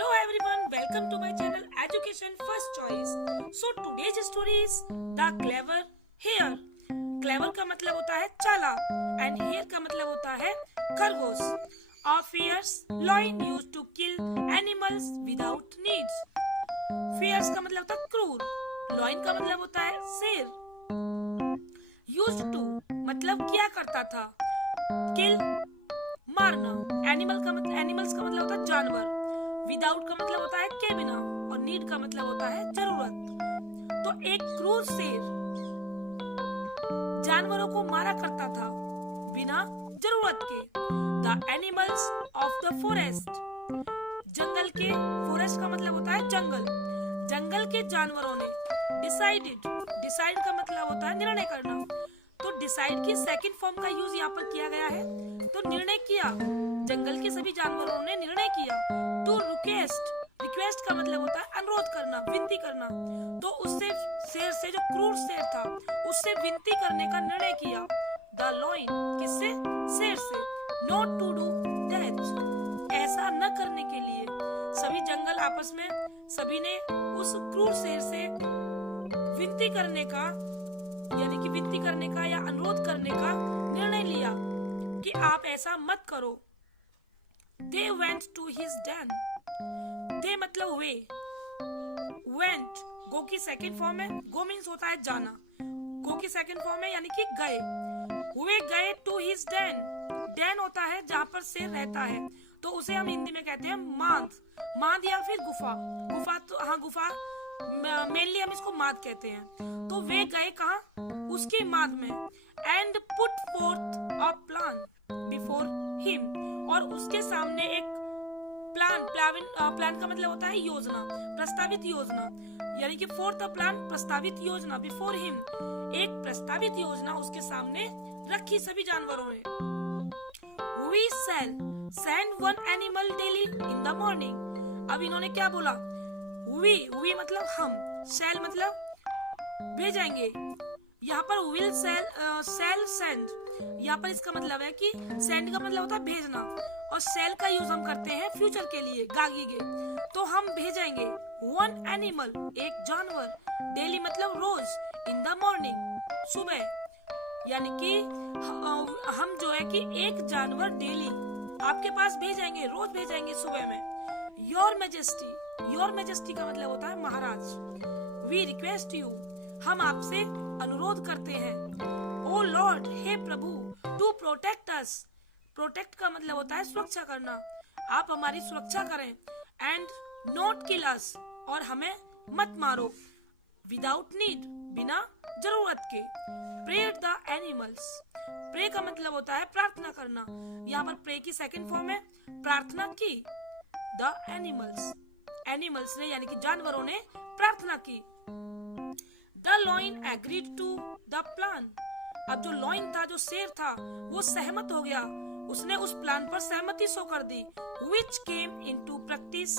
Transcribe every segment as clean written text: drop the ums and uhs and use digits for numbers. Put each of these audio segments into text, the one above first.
Hello everyone, welcome to my channel Education First Choice. So today's story is The Clever Hare. Clever का मतलब होता है चालाक and hare का मतलब होता है खरगोश. A fierce lion used to kill animals without needs. Fierce का मतलब होता है क्रूर. Lion का मतलब होता है शेर. Used to मतलब किया करता था. Kill मारना. Animals का मतलब होता है जानवर. विदाउट का मतलब होता है के बिना और नीड का मतलब होता है जरूरत. तो एक क्रूर शेर जानवरों को मारा करता था बिना जरूरत के. The animals of the forest जंगल के. फॉरेस्ट का मतलब होता है जंगल. जंगल के जानवरों ने डिसाइड का मतलब होता है निर्णय करना. तो डिसाइड की सेकंड फॉर्म का यूज यहाँ पर किया गया है. तो निर्णय किया. जंगल के सभी जानवरों ने निर्णय किया. टू रिक्वेस्ट का मतलब होता है अनुरोध करना, विनती करना. तो उससे शेर से, जो क्रूर शेर था, उससे विनती करने का निर्णय किया. द लॉइन किससे? शेर से. नॉट टू डू दैट ऐसा न करने के लिए. सभी जंगल आपस में सभी ने उस क्रूर शेर से विनती करने का या अनुरोध करने का निर्णय लिया कि आप ऐसा मत करो. They went to his den. They मतलब वे. Went go की सेकंड फॉर्म है. Go मीन्स होता है जाना. Go की सेकंड फॉर्म है यानी कि गए. वे गए to his den. Den होता है जहाँ पर शेर रहता है. तो उसे हम हिंदी में कहते हैं मांद या फिर गुफा. गुफा मेनली हम इसको मांद कहते हैं. तो वे गए कहाँ? उसकी मांद में. And put forth a plan before him. और उसके सामने एक प्लान का मतलब होता है योजना, प्रस्तावित योजना. यानी कि फोर्थ प्लान प्रस्तावित योजना. बिफोर हिम एक प्रस्तावित योजना उसके सामने रखी सभी जानवरों ने. We shall send one animal daily in the morning. अब इन्होंने क्या बोला? We मतलब हम, shall मतलब भेजेंगे. यहाँ पर will shall send. यहाँ पर इसका मतलब है कि send का मतलब होता है भेजना और shall का यूज हम करते हैं फ्यूचर के लिए, गागीगे. तो हम भेजेंगे one animal एक जानवर. डेली मतलब रोज. in the morning सुबह. यानी कि हम जो है कि एक जानवर डेली आपके पास भेजेंगे, रोज भेजेंगे सुबह में. योर मेजेस्टी का मतलब होता है महाराज. वी रिक्वेस्ट यू हम आपसे अनुरोध करते हैं. ओ लॉर्ड हे प्रभु टू प्रोटेक्ट अस. प्रोटेक्ट का मतलब होता है सुरक्षा करना. आप हमारी सुरक्षा करें. एंड नॉट किल अस और हमें मत मारो. विदाउट नीड बिना जरूरत के. Pray the animals. प्रे का मतलब होता है प्रार्थना करना. यहाँ पर प्रे की सेकंड फॉर्म है प्रार्थना की. द एनिमल्स ने यानी कि जानवरों ने प्रार्थना की. The lion agreed to the plan. अब जो लॉइन था, जो शेर था, वो सहमत हो गया. उसने उस प्लान पर सहमति शो कर दी. Which came into practice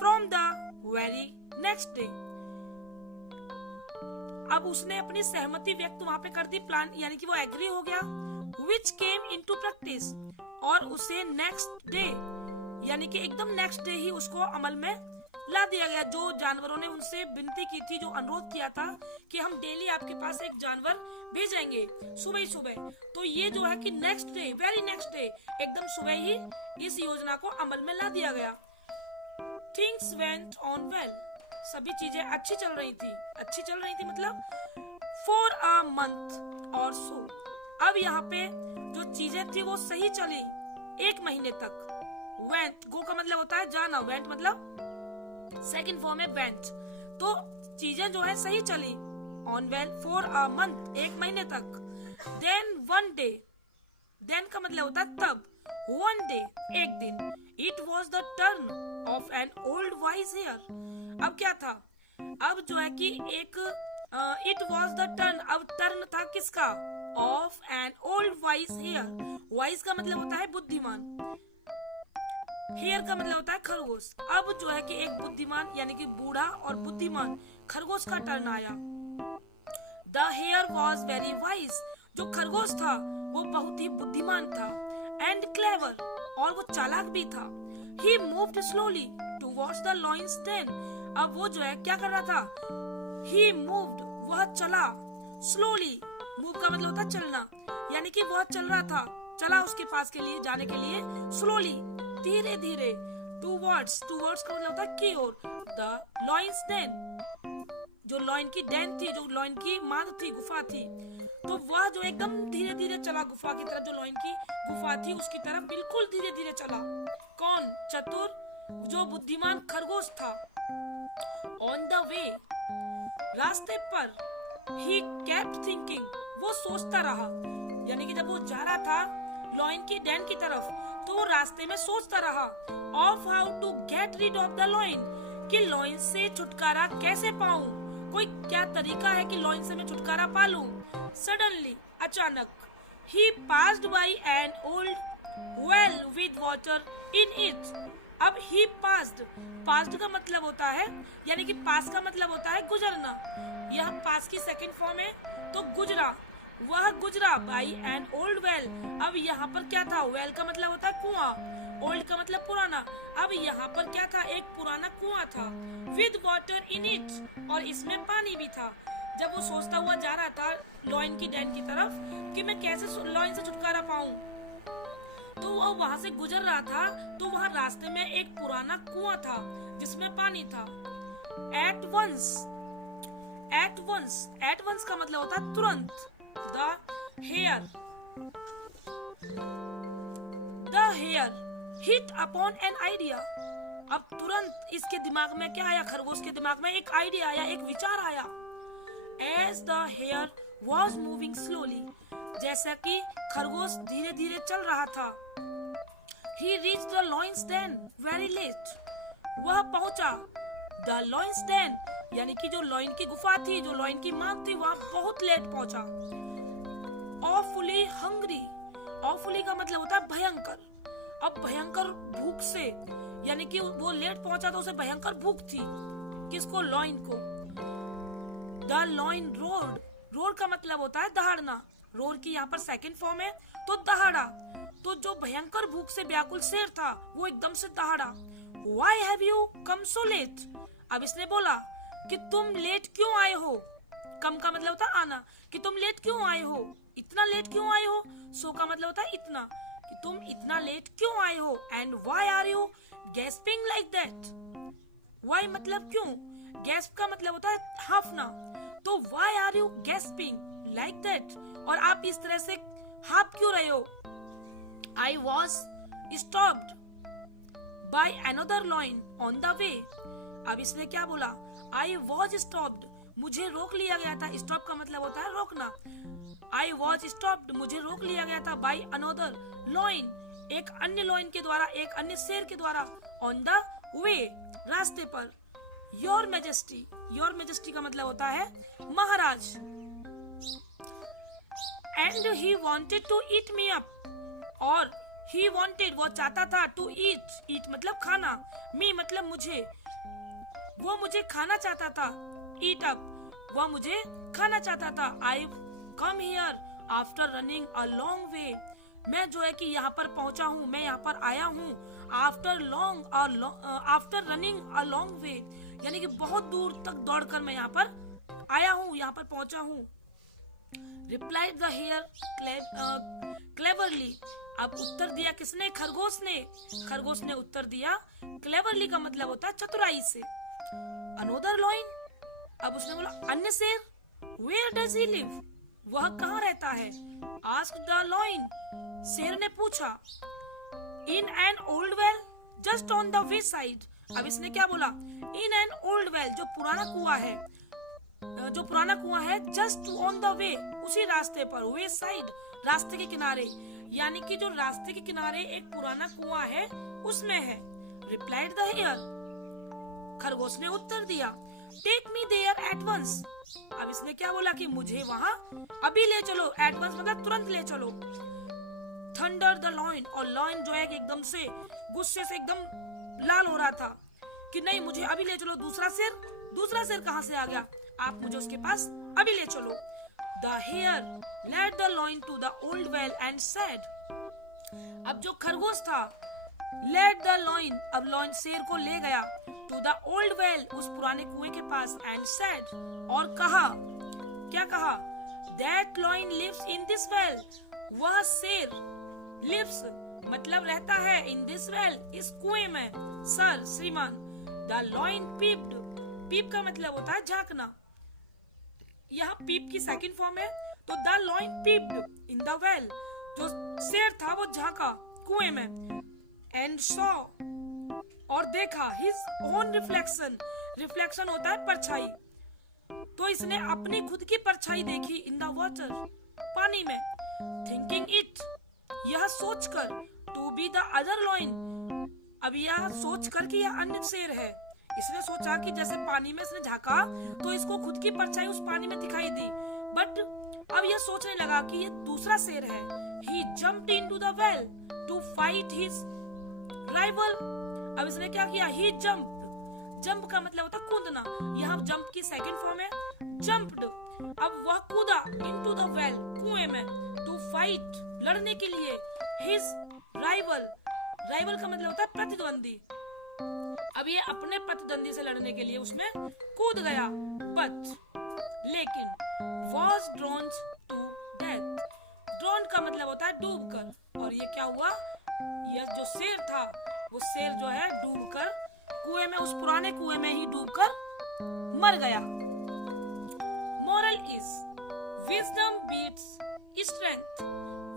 from the very next day. अब उसने अपनी सहमति व्यक्त वहां पे कर दी. प्लान यानी कि वो एग्री हो गया. Which came into practice और उसे नेक्स्ट डे यानी कि एकदम नेक्स्ट डे ही उसको अमल में ला दिया गया. जो जानवरों ने उनसे विनती की थी, जो अनुरोध किया था कि हम डेली आपके पास एक जानवर भेजेंगे सुबह ही सुबह. तो ये जो है कि next day, very next day, एकदम सुबह ही इस योजना को अमल में ला दिया गया. Things went on well. सभी चीजें अच्छी चल रही थी मतलब फॉर अ मंथ और सो. अब यहाँ पे जो चीजें थी वो सही चली एक महीने तक. वेंट गो का मतलब होता है जाना. वेंट मतलब सेकंड फॉर्म है वेंट. तो चीजें जो है सही चली. On well for a month एक महीने तक. Then one day. देन का मतलब होता है तब. वन डे एक दिन. It was the turn of an old wise hare. अब क्या था? अब जो है कि एक इट वॉज द टर्न. अब टर्न था किसका? Of an old wise hare. Wise का मतलब होता है बुद्धिमान. हेयर का मतलब होता है खरगोश. अब जो है कि एक बुद्धिमान यानी कि बूढ़ा और बुद्धिमान खरगोश का टर्न आया. The hare was very wise. जो खरगोश था वो बहुत ही बुद्धिमान था. एंड क्लेवर और वो चालाक भी था. He moved slowly to towards the lion's den। अब वो जो है क्या कर रहा था, he moved, वह चला, slowly, move का मतलब होता है चलना, यानी कि वह चल रहा था, चला उसके पास के लिए जाने के लिए, slowly, धीरे धीरे, टूवर्ड्स का मतलब होता है की ओर, द लॉयंस den, जो लॉयन की den थी, जो लॉयन की मांद थी, गुफा थी, तो वह जो एकदम धीरे धीरे चला गुफा की तरफ, जो लॉयन की गुफा थी उसकी तरफ बिल्कुल धीरे धीरे चला। कौन? चतुर, जो बुद्धिमान खरगोश था। ऑन द वे, रास्ते पर, ही केप्ट थिंकिंग, वो सोचता रहा, यानी कि जब वो जा रहा था लॉयन की den की तरफ, तो वो रास्ते में सोचता रहा of how to get rid of the lion, कि लॉयन से छुटकारा कैसे पाऊं, कोई क्या तरीका है कि लॉयन से मैं छुटकारा पा लूं। सडनली, अचानक, he passed by an old well with water in it। अब he passed का मतलब होता है, यानी कि पास का मतलब होता है गुजरना, यह पास की सेकंड फॉर्म है, तो गुजरा, वह गुजरा by an old well। अब यहाँ पर क्या था, well का मतलब होता है कुआं, old का मतलब पुराना, अब यहाँ पर क्या था, एक पुराना कुआं था, with water in it, और इसमें पानी भी था। जब वो सोचता हुआ जा रहा था लॉयन की den की तरफ कि मैं कैसे लॉयन से छुटकारा पाऊं, तो वो वहां से गुजर रहा था, तो वहां रास्ते में एक पुराना कुआं था जिसमें पानी था। At once का मतलब होता है तुरंत। The hare hit upon an idea। अब तुरंत इसके दिमाग में क्या आया, खरगोश के दिमाग में एक आइडिया आया, एक विचार आया। As the hare was moving slowly, जैसा कि खरगोश धीरे धीरे चल रहा था, he reached the lion's den very late। वह पहुंचा the lion's den, यानी कि जो लॉयन की गुफा थी, जो लॉयन की मांद थी, वहां बहुत लेट पहुंचा। awfully hungry, awfully का मतलब होता है भयंकर। अब भयंकर भूख से, यानी कि वो लेट पहुंचा तो उसे भयंकर भूख थी, किसको, लॉयन को। The lion roared का मतलब होता है दहाड़ना, रोर की यहाँ पर सेकंड फॉर्म है, तो दहाड़ा, तो जो भयंकर भूख से व्याकुल शेर था वो एकदम से दहाड़ा। Why have you come so late? अब इसने बोला कि तुम लेट क्यों आए हो, कम का मतलब होता है आना, कि तुम लेट क्यों आए हो, इतना लेट क्यों आए हो, सो का मतलब होता है इतना, कि तुम इतना लेट क्यों आए हो। And why are you gasping like that? Why मतलब क्यों, गैस्प का मतलब होता है हाफना, तो why are you gasping like that, और आप इस तरह से हाफ क्यों रहे हो। I was stopped by another lion on the way। अब इसने क्या बोला, I was stopped, मुझे रोक लिया गया था, स्टॉप का मतलब होता है रोकना। I was stopped, मुझे रोक लिया गया था, by another lion, एक अन्य लॉयन के द्वारा, एक अन्य शेर के द्वारा, on the way, रास्ते पर। योर मैजेस्टी का मतलब होता है महाराज। And he wanted to eat me up, और ही वॉन्टेड वो चाहता था, टू ईट मतलब खाना, मी मतलब मुझे, वो मुझे खाना चाहता था, ईट अप वह मुझे खाना चाहता था। I come here after running a long way, मैं जो है कि यहाँ पर पहुंचा हूँ, मैं यहाँ पर आया हूँ, आफ्टर रनिंग अ लॉन्ग वे, यानी कि बहुत दूर तक दौड़कर मैं यहाँ पर आया हूँ, यहाँ पर पहुंचा हूँ। रिप्लाइड द हेयर क्लेवरली, अब उत्तर दिया किसने, खरगोश ने उत्तर दिया। क्लेवरली का मतलब होता है चतुराई से। अनोदर लॉइन, अब उसने बोला अन्य शेर, वेयर डज ही लिव, वह कहाँ रहता है। आस्क्ड द लॉइन, शेर ने पूछा। In an old well just on the way side, अब इसने क्या बोला, इन एन ओल्ड वेल, जो पुराना कुआं है, जस्ट ऑन द वे, उसी रास्ते पर, वे साइड रास्ते के किनारे, यानी कि जो रास्ते के किनारे एक पुराना कुआं है उसमें है। रिप्लाइड द हेयर, खरगोश ने उत्तर दिया। Take me there at once, अब इसने क्या बोला कि मुझे वहां अभी ले चलो, एट वंस मतलब तुरंत ले चलो। थंडर द लॉइन, और लॉइन जो है कि एकदम से गुस्से से एकदम लाल हो रहा था कि नहीं मुझे अभी ले चलो। दूसरा शेर कहां से आ गया, आप मुझे उसके पास अभी ले चलो। The hare led the lion to the old well and said, अब जो खरगोश था लेट द लॉइन, अब लॉइन शेर को ले गया, टू द ओल्ड वेल, उस पुराने कुएं के पास, एंड सेड, और कहा, क्या कहा, that lion lives in this well, वह शेर, लिव्स मतलब रहता है, इन दिस वेल, इस कुएं में, सर श्रीमान, द लॉइन पीप्ड, पीप का मतलब होता है झांकना, यहाँ पीप की सेकंड फॉर्म है, तो the lion peeped in the well, जो शेर था वो झांका कुएं में, एंड सॉ, और देखा, हिज ओन रिफ्लेक्शन, रिफ्लेक्शन होता है परछाई, तो इसने अपनी खुद की परछाई देखी, इन द वाटर, पानी में, थिंकिंग इट, यह सोचकर, to be the other lion, अब यह सोचकर कि यह अन्य शेर है, इसने सोचा कि जैसे पानी में इसने झांका तो इसको खुद की परछाई उस पानी में दिखाई दी, बट अब यह सोचने लगा कि ये दूसरा शेर है। He jumped into the well to fight his rival, अब इसने क्या किया, he jumped, जंप का मतलब होता है कूदना, यहाँ जंप की सेकंड फॉर्म है, jumped, अब वह कूदा, into the well, कुएं में, to fight, लड़ने के लिए, his rival, rival का मतलब होता है प्रतिद्वंदी, अब ये अपने प्रतिद्वंदी से लड़ने के लिए उसमें कूद गया, but, लेकिन, was drowned to death, drowned का मतलब होता है डूबकर, और ये क्या हुआ, यह जो शेर था वो शेर जो है डूबकर कुएं में, उस पुराने कुएं में ही डूबकर मर गया। Moral is, wisdom beats strength,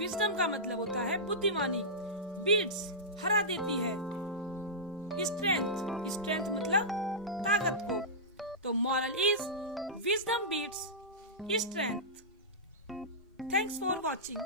wisdom का मतलब होता है बुद्धिमानी, beats हरा देती है, strength, strength मतलब ताकत को, तो moral is, wisdom beats strength. Thanks for watching.